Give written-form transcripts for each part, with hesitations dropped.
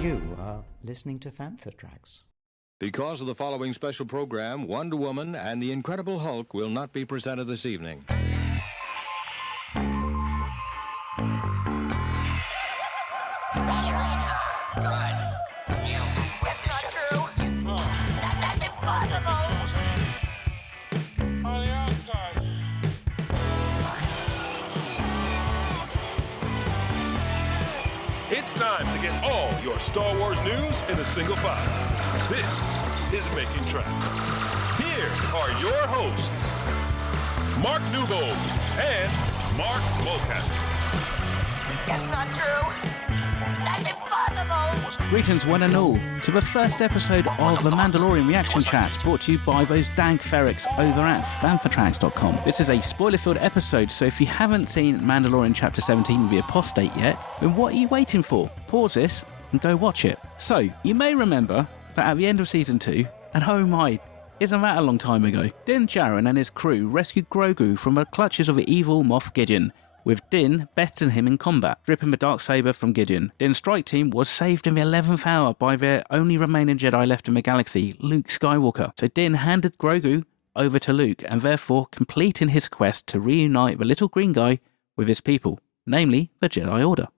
You are listening to Fantha Tracks. Because of the following special program, Wonder Woman and the Incredible Hulk will not be presented this evening. It's time to get all your Star Wars news in a single file. This is Making Tracks. Here are your hosts, Mark Newbold and Mark Mulcaster. That's not true. That's impossible. Greetings one and all to the first episode of the Mandalorian Reaction Chat, brought to you by those dank ferrets over at fanfortracks.com. This is a spoiler-filled episode, so if you haven't seen Mandalorian Chapter 17 The Apostate yet, then what are you waiting for? Pause this and go watch it. So, you may remember that at the end of Season 2, and oh my, isn't that a long time ago, Din Djarin and his crew rescued Grogu from the clutches of the evil Moff Gideon, with Din besting him in combat, stripping the Darksaber from Gideon. Din's strike team was saved in the 11th hour by their only remaining Jedi left in the galaxy, Luke Skywalker. So Din handed Grogu over to Luke, and therefore completing his quest to reunite the little green guy with his people, namely the Jedi Order.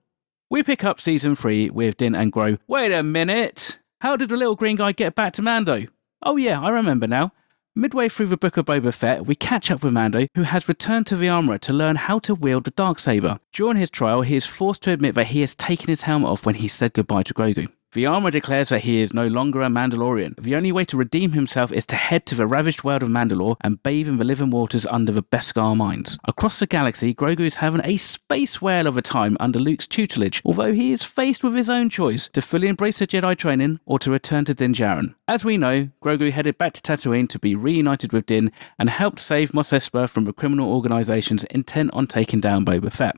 We pick up Season 3 with Din and Gro. Wait a minute! How did the little green guy get back to Mando? Oh yeah, I remember now. Midway through the Book of Boba Fett, we catch up with Mando, who has returned to the armourer to learn how to wield the Darksaber. During his trial, he is forced to admit that he has taken his helmet off when he said goodbye to Grogu. The armourer declares that he is no longer a Mandalorian. The only way to redeem himself is to head to the ravaged world of Mandalore and bathe in the living waters under the Beskar mines. Across the galaxy, Grogu is having a space whale of a time under Luke's tutelage, although he is faced with his own choice to fully embrace the Jedi training or to return to Din Djarin. As we know, Grogu headed back to Tatooine to be reunited with Din and helped save Mos Espa from the criminal organisations intent on taking down Boba Fett.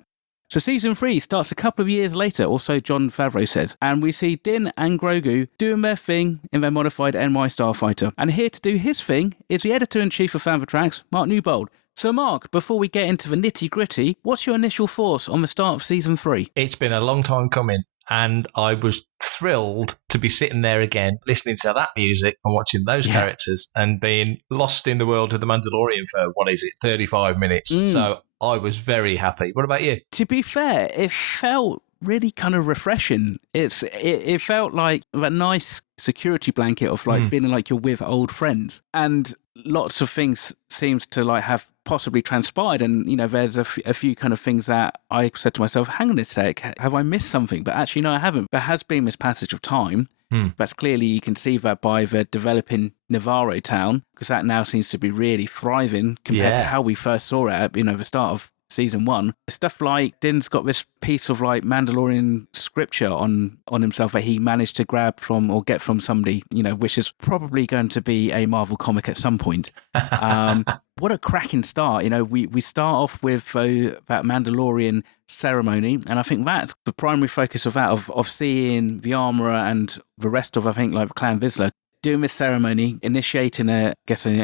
So Season 3 starts a couple of years later, or so Jon Favreau says, and we see Din and Grogu doing their thing in their modified NY Starfighter. And here to do his thing is the editor-in-chief of Fantha Tracks, Mark Newbold. So Mark, before we get into the nitty-gritty, what's your initial thoughts on the start of Season 3? It's been a long time coming, and I was thrilled to be sitting there again, listening to that music and watching those characters and being lost in the world of The Mandalorian for, 35 minutes. So I was very happy. What about you? To be fair, it felt really kind of refreshing. It felt like that nice security blanket of like feeling like you're with old friends, and lots of things seems to like have possibly transpired, and you know there's a few kind of things that I said to myself, hang on a sec, have I missed something? But actually no, I haven't. There has been this passage of time. That's clearly, you can see that by the developing Navarro town, because that now seems to be really thriving compared to how we first saw it at the start of Season 1. Stuff like Din's got this piece of like Mandalorian scripture on himself that he managed to grab from or get from somebody, which is probably going to be a Marvel comic at some point. What a cracking start. We start off with that Mandalorian ceremony, and I think that's the primary focus of that, of seeing the armourer and the rest of, I think, like Clan Vizsla doing this ceremony, initiating a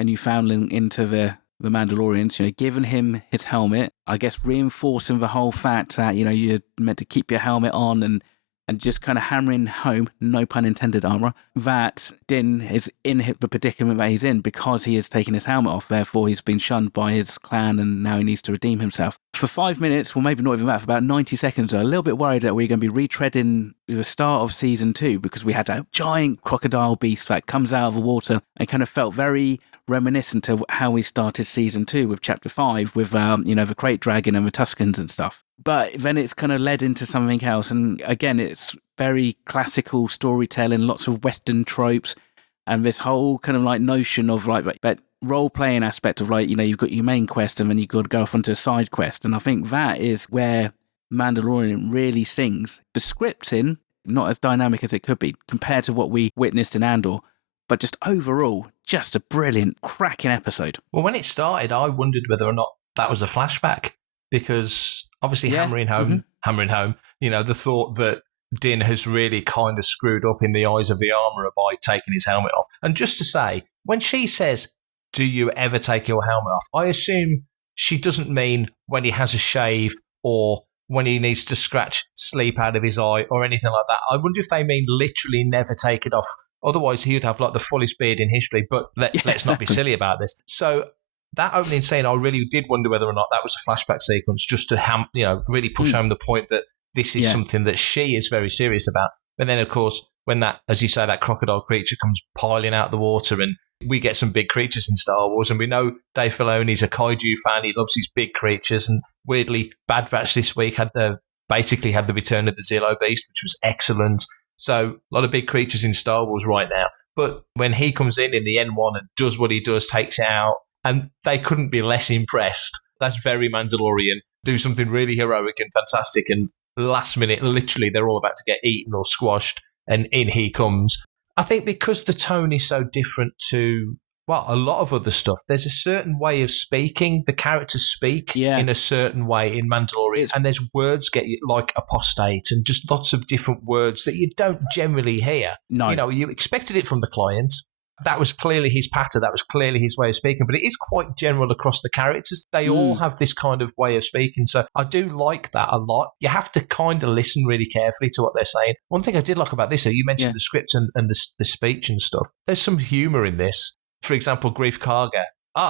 new foundling into the Mandalorians, giving him his helmet, I guess reinforcing the whole fact that, you're meant to keep your helmet on and just kind of hammering home, no pun intended, armor, that Din is in the predicament that he's in because he has taken his helmet off. Therefore, he's been shunned by his clan and now he needs to redeem himself. For 5 minutes, well, maybe not even that, for about 90 seconds, I'm a little bit worried that we're going to be retreading the start of Season 2 because we had that giant crocodile beast that comes out of the water and kind of felt very reminiscent of how we started Season 2 with Chapter 5 with, the Krayt Dragon and the Tuskens and stuff. But then it's kind of led into something else. And again, it's very classical storytelling, lots of Western tropes, and this whole kind of like notion of like that role-playing aspect of like, you've got your main quest and then you've got to go off onto a side quest. And I think that is where Mandalorian really sings. The scripting, not as dynamic as it could be compared to what we witnessed in Andor, but just overall, just a brilliant, cracking episode. Well, when it started, I wondered whether or not that was a flashback, because obviously hammering home, the thought that Din has really kind of screwed up in the eyes of the armourer by taking his helmet off. And just to say, when she says, do you ever take your helmet off? I assume she doesn't mean when he has a shave or when he needs to scratch sleep out of his eye or anything like that. I wonder if they mean literally never take it off. Otherwise, he'd have like the fullest beard in history. But let's not be silly about this. So that opening scene, I really did wonder whether or not that was a flashback sequence, just to really push home the point that this is something that she is very serious about. But then, of course, when that, as you say, that crocodile creature comes piling out the water, and we get some big creatures in Star Wars, and we know Dave Filoni's a kaiju fan. He loves these big creatures, and weirdly, Bad Batch this week had the return of the Zillo Beast, which was excellent. So a lot of big creatures in Star Wars right now. But when he comes in the N1 and does what he does, takes it out, and they couldn't be less impressed. That's very Mandalorian. Do something really heroic and fantastic, and last minute, literally, they're all about to get eaten or squashed, and in he comes. I think because the tone is so different to, well, a lot of other stuff, there's a certain way of speaking. The characters speak in a certain way in Mandalorian, and there's words like apostate and just lots of different words that you don't generally hear. No. You expected it from the client. That was clearly his patter. That was clearly his way of speaking. But it is quite general across the characters. They all have this kind of way of speaking. So I do like that a lot. You have to kind of listen really carefully to what they're saying. One thing I did like about this, you mentioned the script and the speech and stuff. There's some humour in this. For example, Grief Karga.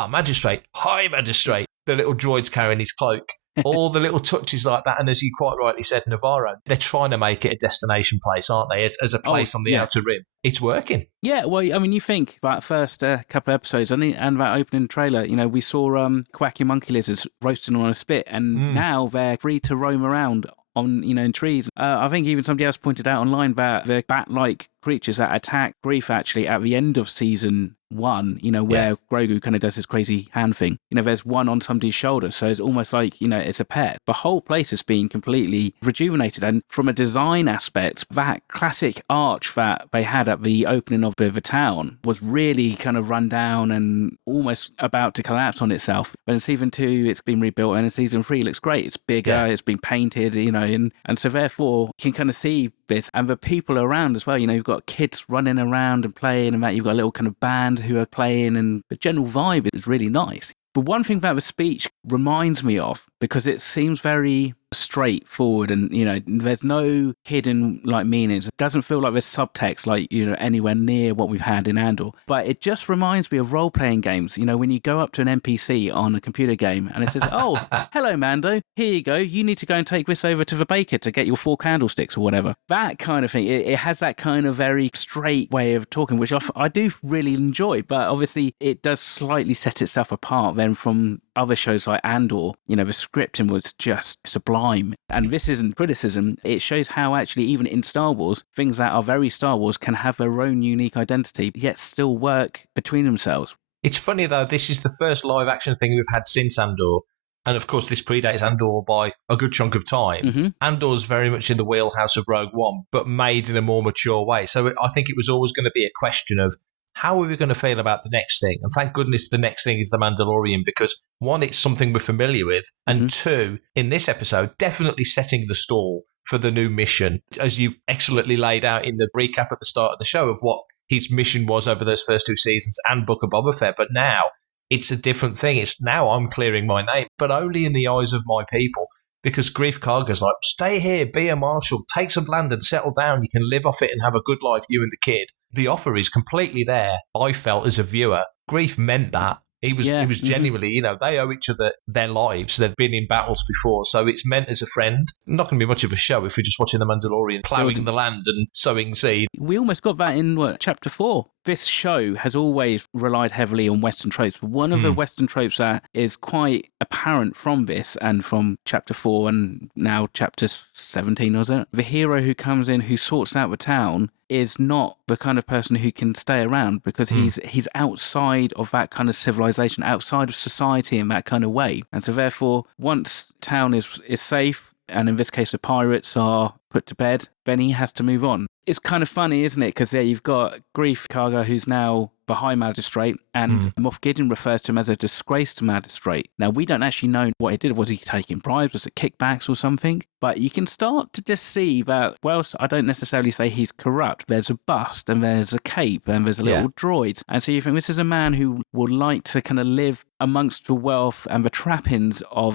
Magistrate. Hi, Magistrate. The little droid's carrying his cloak. All the little touches like that. And as you quite rightly said, Navarro, they're trying to make it a destination place, aren't they? As a place on the outer rim. It's working. Yeah, well, I mean, you think about first couple of episodes and that opening trailer, we saw quacky monkey lizards roasting on a spit, and now they're free to roam around on, in trees. I think even somebody else pointed out online about the bat-like creatures that attack Grief actually at the end of season 1, where Grogu kind of does his crazy hand thing. There's one on somebody's shoulder, so it's almost like, it's a pet. The whole place has been completely rejuvenated, and from a design aspect, that classic arch that they had at the opening of the town was really kind of run down and almost about to collapse on itself. But in season 2, it's been rebuilt, and in season 3, it looks great. It's bigger, it's been painted, and so therefore, you can kind of see this, and the people around as well. You've got kids running around and playing, and that you've got a little kind of band who are playing, and the general vibe is really nice. But one thing about the speech reminds me of, because it seems very straightforward, and there's no hidden meanings. It doesn't feel like there's subtext anywhere near what we've had in Andor. But it just reminds me of role-playing games. When you go up to an NPC on a computer game and it says, "Oh, hello, Mando. Here you go. You need to go and take this over to the baker to get your 4 candlesticks," or whatever. That kind of thing. It has that kind of very straight way of talking, which I do really enjoy. But obviously, it does slightly set itself apart then from other shows like Andor. The scripting was just sublime. And this isn't criticism. It shows how actually, even in Star Wars, things that are very Star Wars can have their own unique identity, yet still work between themselves. It's funny, though, this is the first live-action thing we've had since Andor. And, of course, this predates Andor by a good chunk of time. Mm-hmm. Andor's very much in the wheelhouse of Rogue One, but made in a more mature way. So I think it was always going to be a question of, how are we going to feel about the next thing? And thank goodness the next thing is The Mandalorian, because 1, it's something we're familiar with, and 2, in this episode, definitely setting the stall for the new mission, as you excellently laid out in the recap at the start of the show of what his mission was over those first 2 seasons and Book of Boba Fett. But now it's a different thing. It's now I'm clearing my name, but only in the eyes of my people. Because Grief Karga's like, stay here, be a marshal, take some land and settle down. You can live off it and have a good life, you and the kid. The offer is completely there. I felt as a viewer, Grief meant that. He was genuinely, they owe each other their lives. They've been in battles before, so it's meant as a friend. Not going to be much of a show if we're just watching The Mandalorian ploughing the land and sowing seed. We almost got that in Chapter 4. This show has always relied heavily on Western tropes. But one of the Western tropes that is quite apparent from this and from Chapter 4 and now Chapter 17, was it? The hero who comes in, who sorts out the town, is not the kind of person who can stay around, because he's outside of that kind of civilization, outside of society in that kind of way. And so therefore, once town is safe, and in this case the pirates are put to bed, then he has to move on. It's kind of funny, isn't it? Because there you've got Grief Karga, who's now the High Magistrate, and Moff Gideon refers to him as a disgraced magistrate. Now, we don't actually know what he did. Was he taking bribes? Was it kickbacks or something? But you can start to just see that, whilst I don't necessarily say he's corrupt, there's a bust and there's a cape and there's a little droid. And so you think this is a man who would like to kind of live amongst the wealth and the trappings of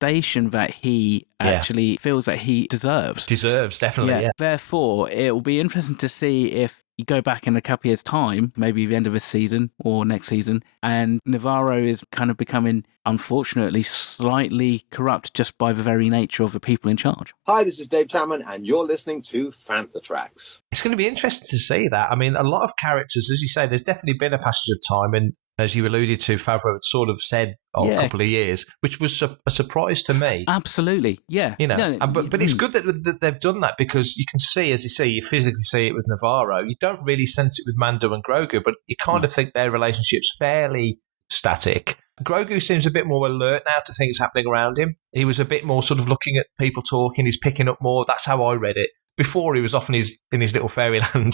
station that he actually feels that he deserves. Definitely, yeah. Therefore, it will be interesting to see if you go back in a couple of years' time, maybe the end of this season or next season, and Navarro is kind of becoming, unfortunately, slightly corrupt just by the very nature of the people in charge. Hi, this is Dave Chapman, and you're listening to Fantha Tracks. It's going to be interesting to see that. I mean, a lot of characters, as you say, there's definitely been a passage of time, and as you alluded to, Favreau had sort of said a couple of years, which was a surprise to me. Absolutely, yeah. You know, but it's good that they've done that, because you can see, as you say, you physically see it with Navarro. You don't really sense it with Mando and Grogu, but you kind of think their relationship's fairly static. Grogu seems a bit more alert now to things happening around him. He was a bit more sort of looking at people talking. He's picking up more. That's how I read it. Before, he was often in his little fairyland,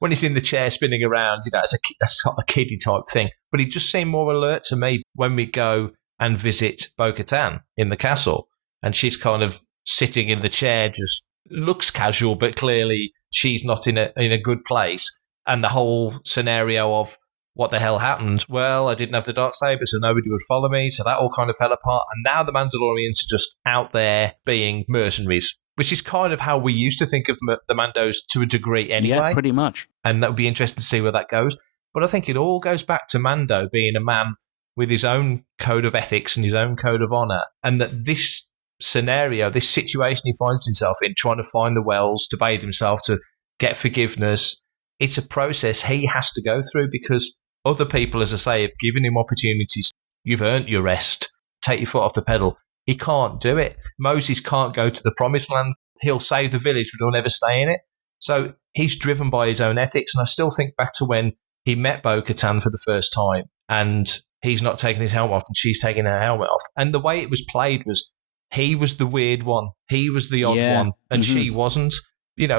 when he's in the chair spinning around, that's a kiddie type thing. But he just seemed more alert to me when we go and visit Bo-Katan in the castle. And she's kind of sitting in the chair, just looks casual, but clearly she's not in a good place. And the whole scenario of what the hell happened? Well, I didn't have the Darksaber, so nobody would follow me. So that all kind of fell apart. And now the Mandalorians are just out there being mercenaries, which is kind of how we used to think of the Mandos to a degree anyway. Yeah, pretty much. And that would be interesting to see where that goes. But I think it all goes back to Mando being a man with his own code of ethics and his own code of honour, and that this scenario, this situation he finds himself in, trying to find the wells, to bathe himself, to get forgiveness, it's a process he has to go through, because other people, as I say, have given him opportunities. You've earned your rest. Take your foot off the pedal. He can't do it. Moses can't go to the promised land. He'll save the village, but he'll never stay in it. So he's driven by his own ethics. And I still think back to when he met Bo-Katan for the first time, and he's not taking his helmet off and she's taking her helmet off. And the way it was played was he was the weird one. He was the odd one, and she wasn't.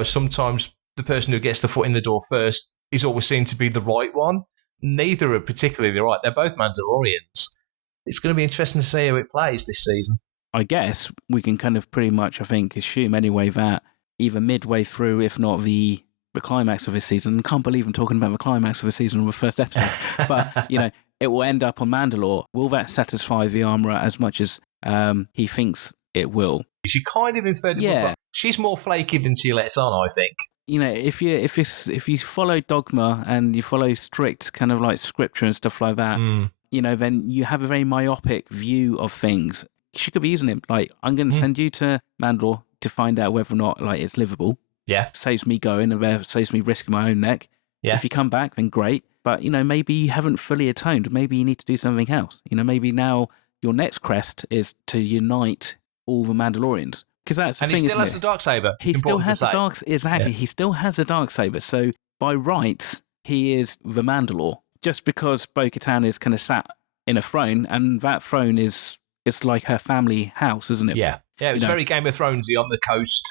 Sometimes the person who gets the foot in the door first is always seen to be the right one. Neither are particularly right. They're both Mandalorians. It's going to be interesting to see how it plays this season. I guess we can kind of pretty much, I think, assume anyway that either midway through, if not the climax of this season, I can't believe I'm talking about the climax of the season on the first episode, but, it will end up on Mandalore. Will that satisfy the armourer as much as he thinks it will? She kind of inferred it, but she's more flaky than she lets on, I think. If you follow dogma and you follow strict kind of like scripture and stuff like that, then you have a very myopic view of things. She could be using it like, I'm going to send you to Mandalore to find out whether or not like it's livable. Yeah. Saves me going and saves me risking my own neck. Yeah. If you come back, then great. But, maybe you haven't fully atoned. Maybe you need to do something else. Maybe now your next quest is to unite all the Mandalorians. Because that's the thing, he still has the Darksaber. He still has the Darksaber. Exactly. Yeah. He still has the Darksaber. So by rights, he is the Mandalore. Just because Bo-Katan is kind of sat in a throne, and that throne is like her family house, isn't it? Yeah. Yeah, it was very Game of Thronesy on the coast.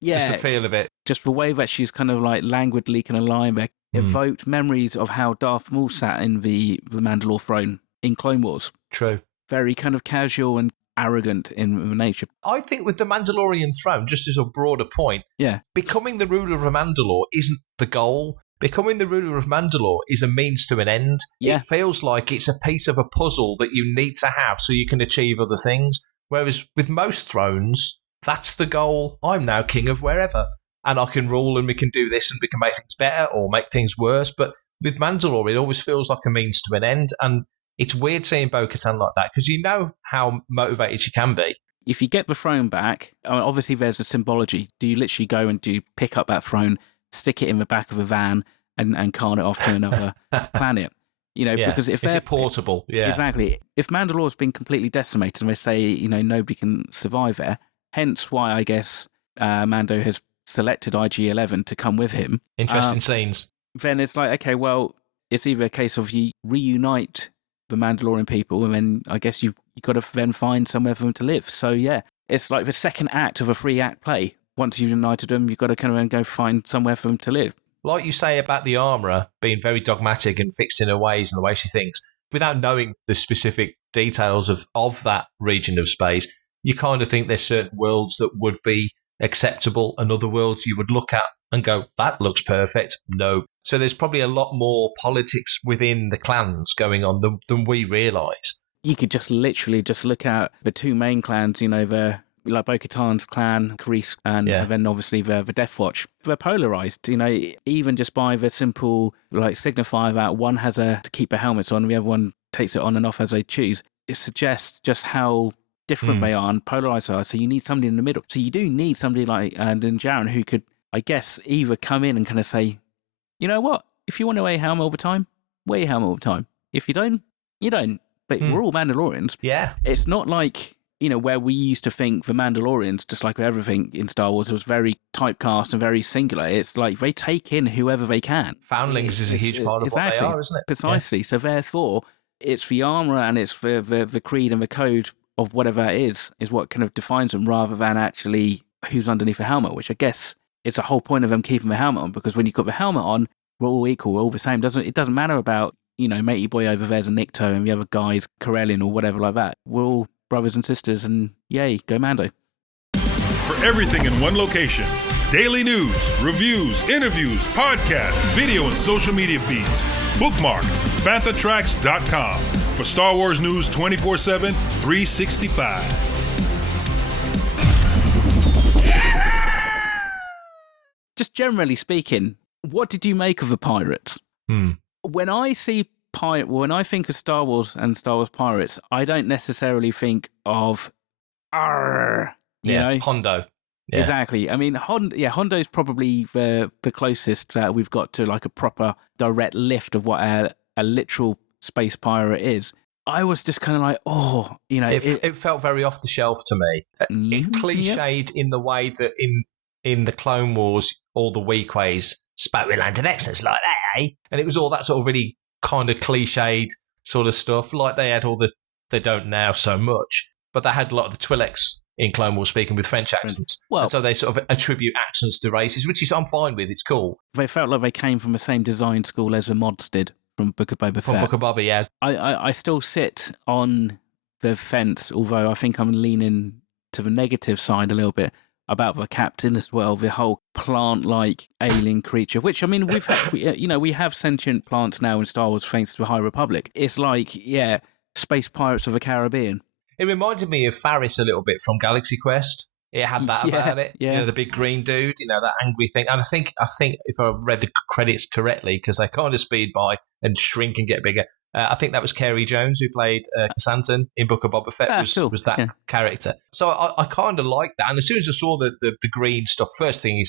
Yeah. Just the feel of it. Just the way that she's kind of like languidly kind of lying there evoked memories of how Darth Maul sat in the Mandalore throne in Clone Wars. True. Very kind of casual and arrogant in nature. I think with the Mandalorian throne, just as a broader point, becoming the ruler of Mandalore isn't the goal. Becoming the ruler of Mandalore is a means to an end. Yeah. It feels like it's a piece of a puzzle that you need to have so you can achieve other things. Whereas with most thrones, that's the goal. I'm now king of wherever, and I can rule, and we can do this, and we can make things better or make things worse. But with Mandalore, it always feels like a means to an end, and it's weird seeing Bo-Katan like that, because you know how motivated she can be. If you get the throne back, obviously there's a symbology. Do you literally go and do you pick up that throne, stick it in the back of a van, and cart it off to another planet? Because if they're portable, exactly. If Mandalore's been completely decimated, and they say nobody can survive there, hence why I guess Mando has selected IG-11 to come with him. Interesting scenes. Then it's like, okay, well, it's either a case of you reunite the Mandalorian people, and then I guess you've got to then find somewhere for them to live. So yeah, it's like the second act of a 3-act play. Once you've united them, you've got to kind of then go find somewhere for them to live. Like you say about the armourer being very dogmatic and fixed in her ways and the way she thinks, without knowing the specific details of that region of space, you kind of think there's certain worlds that would be acceptable and other worlds you would look at and go, that looks perfect. No. So there's probably a lot more politics within the clans going on than we realise. you could just literally just look at the two main clans, like Bo-Katan's clan, Grease, and then obviously the Death Watch. They're polarized, even just by the simple signifier that one has to keep their helmets on, the other one takes it on and off as they choose. It suggests just how different they are and polarized they are. So you need somebody in the middle. So you do need somebody like Din Djarin who could, I guess, either come in and kind of say, you know what, if you want to wear your helmet all the time, wear your helmet all the time. If you don't, you don't. But we're all Mandalorians. Yeah. It's not like, where we used to think the Mandalorians, just like everything in Star Wars, was very typecast and very singular. It's like they take in whoever they can. Foundlings is a huge part of what they are, isn't it? Precisely. Yeah. So therefore, it's the armor and it's the creed and the code of whatever it is what kind of defines them, rather than actually who's underneath the helmet, which I guess is the whole point of them keeping the helmet on, because when you got the helmet on, we're all equal, we're all the same. It doesn't matter about, matey boy over there's a Nikto and the other guy's Corellian or whatever like that. We're all brothers and sisters, and yay, go Mando. For everything in one location, daily news, reviews, interviews, podcasts, video, and social media feeds, bookmark FanthaTracks.com for Star Wars news 24/7, 365. Just generally speaking, what did you make of the pirates? When I think of Star Wars and Star Wars pirates, I don't necessarily think of Hondo. Yeah. Exactly. I mean, Hondo's probably the closest that we've got to like a proper direct lift of what a literal space pirate is. I was just kind of like, it felt very off the shelf to me. It cliched in the way that in the Clone Wars, all the Weequays spoke with London accents like that, eh? And it was all that sort of really kind of cliched sort of stuff. Like they had they don't now so much, but they had a lot of the Twi'leks in Clone Wars speaking with French accents. Well, and so they sort of attribute accents to races, which is I'm fine with. It's cool. They felt like they came from the same design school as the mods did from Book of Boba Fett. From Book of Boba, yeah. I still sit on the fence, although I think I'm leaning to the negative side a little bit about the captain as well, the whole plant-like alien creature, which, I mean, we have sentient plants now in Star Wars thanks to the High Republic. It's like, Space Pirates of the Caribbean. It reminded me of Faris a little bit from Galaxy Quest. It had that about it. Yeah. The big green dude, that angry thing. And I think if I read the credits correctly, because they kind of speed by and shrink and get bigger, I think that was Carey Jones who played Casantan in Book of Boba Fett was that character. So I kind of like that. And as soon as I saw the green stuff, first thing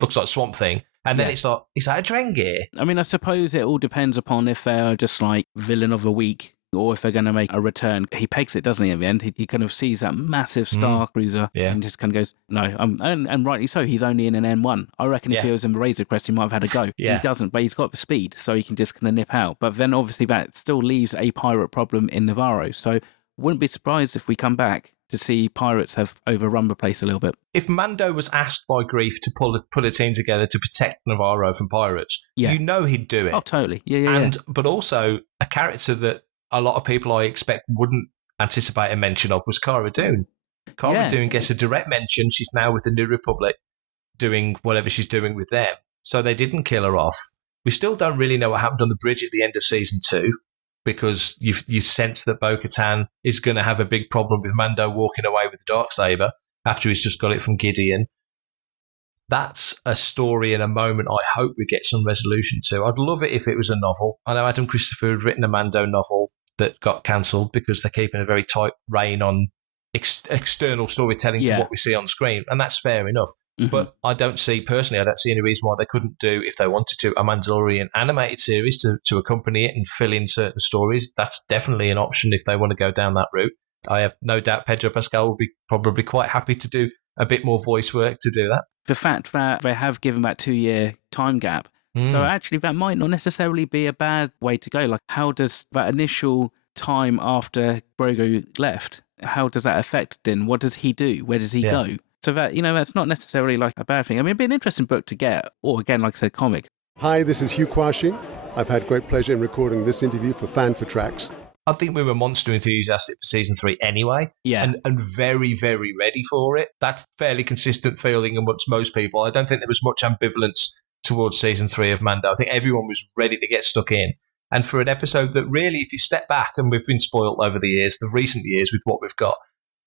looks like Swamp Thing. And then it's like, is that a Drengir? I mean, I suppose it all depends upon if they're just like villain of the week or if they're going to make a return. He pegs it, doesn't he, at the end? He kind of sees that massive Star Cruiser and just kind of goes, no. And rightly so, he's only in an N1. I reckon if he was in the Razor Crest, he might have had a go. Yeah. He doesn't, but he's got the speed, so he can just kind of nip out. But then obviously that still leaves a pirate problem in Navarro. So wouldn't be surprised if we come back to see pirates have overrun the place a little bit. If Mando was asked by Greef to put a team together to protect Navarro from pirates, he'd do it. Oh, totally. Yeah. But also a character that a lot of people I expect wouldn't anticipate a mention of was Cara Dune. Cara Dune gets a direct mention. She's now with the New Republic doing whatever she's doing with them. So they didn't kill her off. We still don't really know what happened on the bridge at the end of season 2 because you sense that Bo-Katan is going to have a big problem with Mando walking away with the Darksaber after he's just got it from Gideon. That's a story and a moment I hope we get some resolution to. I'd love it if it was a novel. I know Adam Christopher had written a Mando novel that got cancelled because they're keeping a very tight rein on external storytelling to what we see on screen, and that's fair enough. Mm-hmm. But I don't see any reason why they couldn't do, if they wanted to, a Mandalorian animated series to accompany it and fill in certain stories. That's definitely an option if they want to go down that route. I have no doubt Pedro Pascal will be probably quite happy to do a bit more voice work to do that. The fact that they have given that 2-year time gap, so actually that might not necessarily be a bad way to go. Like, how does that initial time after Grogu left, how does that affect Din? What does he do? Where does he go? So that, that's not necessarily like a bad thing. I mean, it'd be an interesting book to get, or again, like I said, comic. Hi, this is Hugh Quashing. I've had great pleasure in recording this interview for Fan4Tracks. I think we were monster enthusiastic for season 3 anyway. Yeah. And very, very ready for it. That's fairly consistent feeling amongst most people. I don't think there was much ambivalence towards season 3 of Mando. I think everyone was ready to get stuck in. And for an episode that really, if you step back, and we've been spoiled over the recent years with what we've got,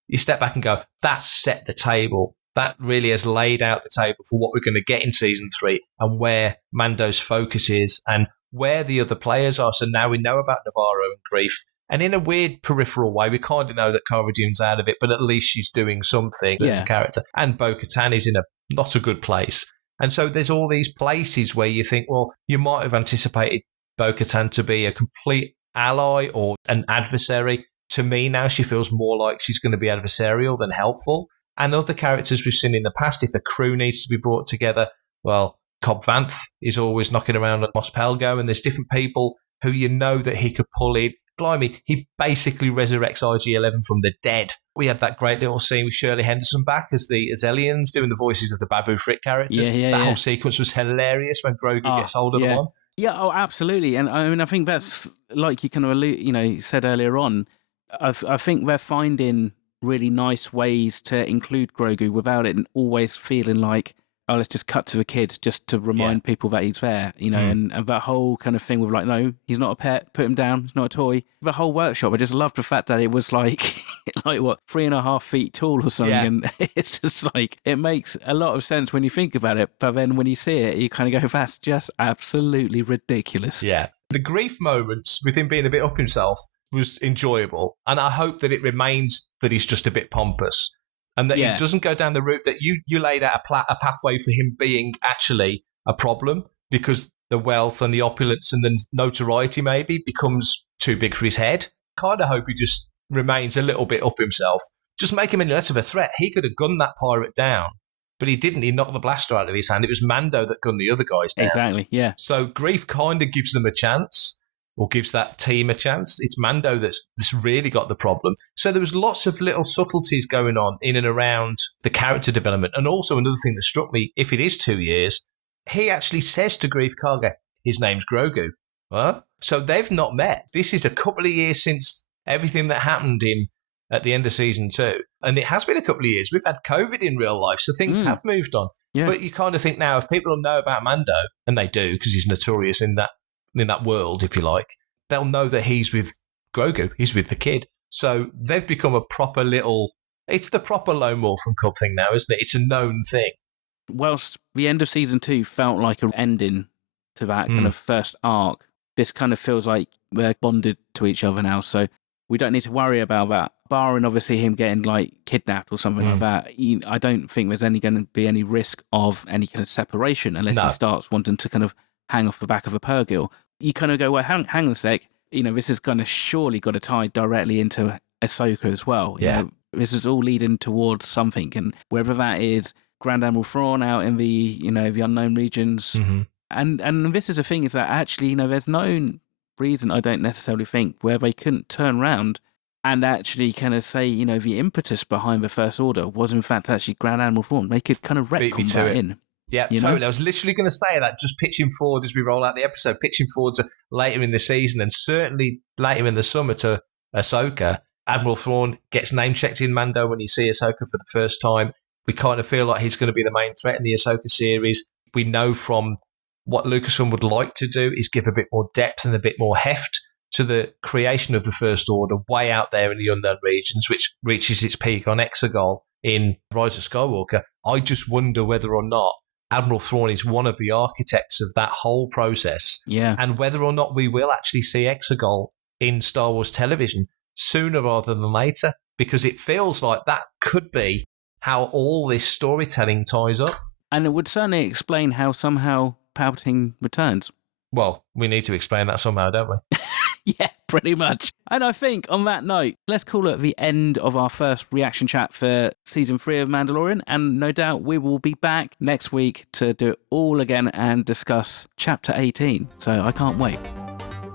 you step back and go, that set the table. That really has laid out the table for what we're going to get in season 3 and where Mando's focus is and where the other players are. So now we know about Navarro and Greef. And in a weird peripheral way, we kind of know that Cara Dune's out of it, but at least she's doing something as a character. And Bo-Katan is in a not a good place. And so there's all these places where you think, well, you might have anticipated Bo-Katan to be a complete ally or an adversary. To me now, she feels more like she's going to be adversarial than helpful. And other characters we've seen in the past, if a crew needs to be brought together, well, Cobb Vanth is always knocking around at Mos Pelgo, and there's different people who you know that he could pull in. Blimey, he basically resurrects IG-11 from the dead. We had that great little scene with Shirley Henderson back as the aliens doing the voices of the Babu Frick characters. That whole sequence was hilarious when Grogu gets hold of the one. Yeah, oh, absolutely. And I mean, I think that's like you kind of said earlier on. I think we're finding really nice ways to include Grogu without it always feeling like, oh, let's just cut to the kid just to remind people that he's there, and that whole kind of thing with like, no, he's not a pet, put him down, he's not a toy. The whole workshop, I just loved the fact that it was like 3.5 feet tall or something, and it's just like, it makes a lot of sense when you think about it, but then when you see it, you kind of go, that's just absolutely ridiculous. Yeah. The Greef moments with him being a bit up himself was enjoyable, and I hope that it remains that he's just a bit pompous and that he doesn't go down the route that you laid out a pathway for him being actually a problem, because the wealth and the opulence and the notoriety maybe becomes too big for his head. Kind of hope he just remains a little bit up himself. Just make him any less of a threat. He could have gunned that pirate down, but he didn't. He knocked the blaster out of his hand. It was Mando that gunned the other guys down. Exactly, yeah. So Greef kind of gives them a chance, or gives that team a chance. It's Mando that's really got the problem. So there was lots of little subtleties going on in and around the character development. And also another thing that struck me, if it is 2 years, he actually says to Greef Karga, his name's Grogu. Huh? So they've not met. This is a couple of years since everything that happened at the end of season 2. And it has been a couple of years. We've had COVID in real life, so things have moved on. Yeah. But you kind of think now, if people know about Mando, and they do, because he's notorious in that world, if you like, they'll know that he's with Grogu. He's with the kid. So they've become a proper it's the proper Lone Wolf and Cub thing now, isn't it? It's a known thing. Whilst the end of season 2 felt like an ending to that kind of first arc, this kind of feels like we're bonded to each other now. So we don't need to worry about that. Barring obviously him getting like kidnapped or something like that, I don't think there's going to be any risk of any kind of separation unless he starts wanting to kind of hang off the back of a Purrgil. You kind of go, well, hang on a sec. This is going to surely got to tie directly into Ahsoka as well. This is all leading towards something, and whether that is Grand Admiral Thrawn out in the the unknown regions, and this is the thing, is that actually there's no reason, I don't necessarily think, where they couldn't turn around and actually kind of say the impetus behind the First Order was in fact actually Grand Admiral Thrawn. They could kind of retcon that in. Yeah, totally. I was literally going to say that, just pitching forward as we roll out the episode, pitching forward to later in the season and certainly later in the summer to Ahsoka. Admiral Thrawn gets name-checked in Mando when you see Ahsoka for the first time. We kind of feel like he's going to be the main threat in the Ahsoka series. We know from what Lucasfilm would like to do is give a bit more depth and a bit more heft to the creation of the First Order way out there in the unknown regions, which reaches its peak on Exegol in Rise of Skywalker. I just wonder whether or not Admiral Thrawn is one of the architects of that whole process. Yeah. And whether or not we will actually see Exegol in Star Wars television sooner rather than later, because it feels like that could be how all this storytelling ties up. And it would certainly explain how somehow Palpatine returns. Well, we need to explain that somehow, don't we? Yeah, pretty much. And I think on that note, let's call it the end of our first reaction chat for season 3 of Mandalorian. And no doubt we will be back next week to do it all again and discuss chapter 18. So I can't wait.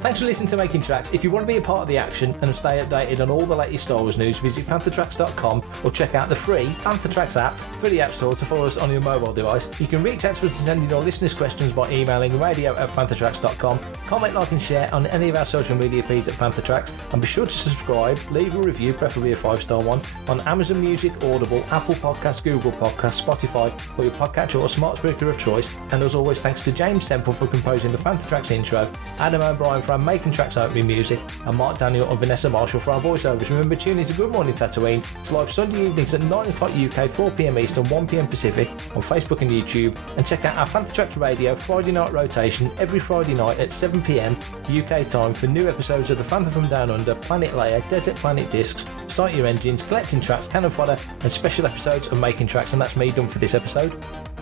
Thanks for listening to Making Tracks. If you want to be a part of the action and stay updated on all the latest Star Wars news, visit fanthatracks.com or check out the free Fanthatracks app through the App Store to follow us on your mobile device. You can reach out to us and send in your listeners' questions by emailing radio@fanthatracks.com. Comment, like and share on any of our social media feeds at Fanthatracks, and be sure to subscribe, leave a review, preferably a 5-star one, on Amazon Music, Audible, Apple Podcasts, Google Podcasts, Spotify, or your podcatcher or smart speaker of choice. And as always, thanks to James Semple for composing the Fanthatracks intro, Adam O'Brien for for our Making Tracks opening music, and Mark Daniel and Vanessa Marshall for our voiceovers. Remember, tune in to Good Morning Tatooine. It's live Sunday evenings at 9 o'clock UK, 4 PM Eastern, 1 PM Pacific on Facebook and YouTube. And check out our Fantha Tracks Radio Friday night rotation every Friday night at 7 PM UK time for new episodes of The Fantha from Down Under, Planet Layer, Desert Planet Discs, Start Your Engines, Collecting Tracks, Cannon Fodder, and special episodes of Making Tracks. And that's me done for this episode.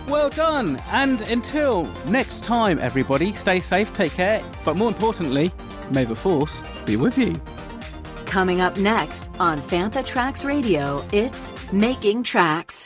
Well done. And until next time, everybody, stay safe, take care, but more importantly, may the Force be with you. Coming up next on Fantha Tracks Radio, it's Making Tracks.